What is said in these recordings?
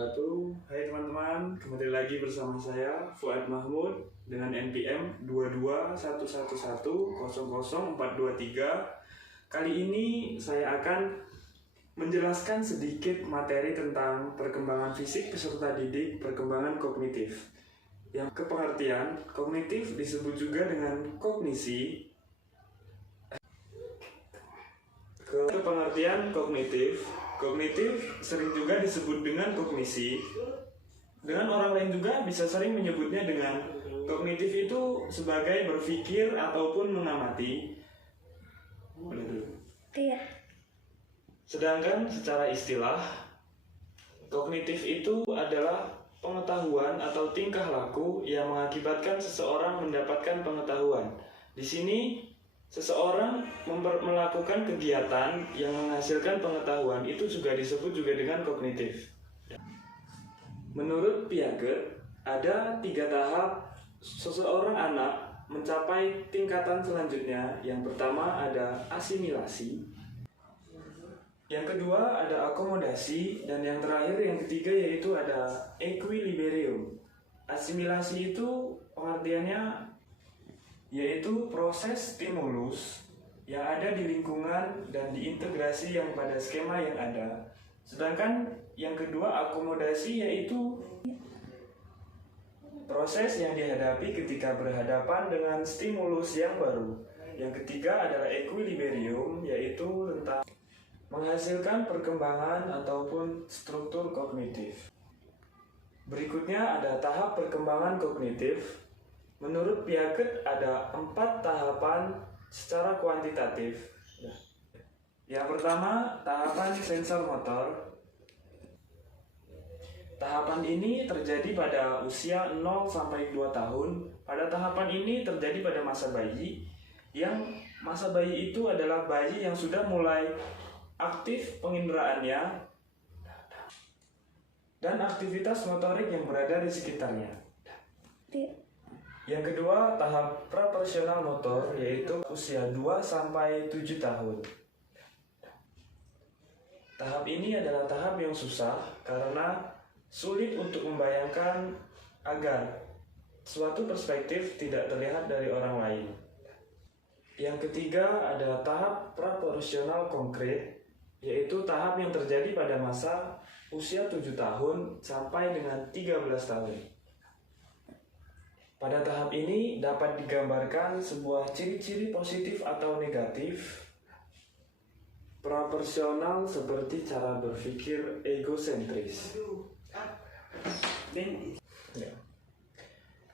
wabarakatuh. Hai teman-teman, kembali lagi bersama saya Fuad Mahmud dengan NPM 22111000423. Kali ini saya akan menjelaskan sedikit materi tentang perkembangan fisik peserta didik perkembangan kognitif. Yang kepengertian kognitif disebut juga dengan kognisi. Kepengertian kognitif sering juga disebut dengan kognisi. Dengan orang lain juga bisa sering menyebutnya dengan kognitif itu sebagai berpikir ataupun mengamati. Sedangkan secara istilah, kognitif itu adalah pengetahuan atau tingkah laku yang mengakibatkan seseorang mendapatkan pengetahuan. Di sini seseorang melakukan kegiatan yang menghasilkan pengetahuan itu juga disebut juga dengan kognitif. Menurut Piaget, ada 3 tahap seseorang anak mencapai tingkatan selanjutnya. Yang pertama ada asimilasi, yang kedua ada akomodasi, dan yang terakhir yang ketiga yaitu ada equilibrium. Asimilasi itu pengertiannya yaitu proses stimulus yang ada di lingkungan dan diintegrasi yang pada skema yang ada. Sedangkan yang kedua akomodasi yaitu proses yang dihadapi ketika berhadapan dengan stimulus yang baru. Yang ketiga adalah equilibrium, yaitu tentang menghasilkan perkembangan ataupun struktur kognitif. Berikutnya ada tahap perkembangan kognitif. Menurut Piaget ada 4 tahapan secara kuantitatif. Yang pertama, tahapan sensor motor. Tahapan ini terjadi pada usia 0-2 tahun. Pada tahapan ini terjadi pada masa bayi, yang masa bayi itu adalah bayi yang sudah mulai aktif penginderaannya dan aktivitas motorik yang berada di sekitarnya. Yang kedua, tahap proporsional motor, yaitu usia 2-7 tahun. Tahap ini adalah tahap yang susah karena sulit untuk membayangkan agar suatu perspektif tidak terlihat dari orang lain. Yang ketiga adalah tahap proporsional konkret, yaitu tahap yang terjadi pada masa usia 7 tahun sampai dengan 13 tahun. Pada tahap ini dapat digambarkan sebuah ciri-ciri positif atau negatif. Proporsional seperti cara berpikir egosentris.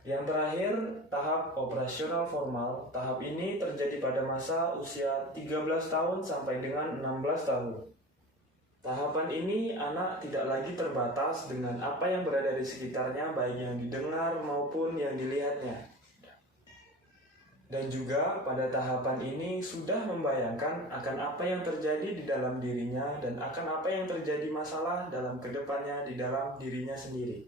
Yang terakhir, tahap operasional formal. Tahap ini terjadi pada masa usia 13 tahun sampai dengan 16 tahun. Tahapan ini anak tidak lagi terbatas dengan apa yang berada di sekitarnya, baik yang didengar maupun yang dilihatnya. Dan juga pada tahapan ini sudah membayangkan akan apa yang terjadi di dalam dirinya dan akan apa yang terjadi masalah dalam kedepannya di dalam dirinya sendiri.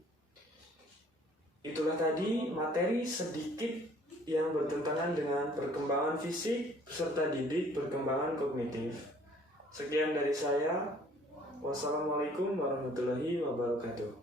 Itulah tadi materi sedikit yang bertentangan dengan perkembangan fisik peserta didik perkembangan kognitif. Sekian dari saya. Wassalamualaikum warahmatullahi wabarakatuh.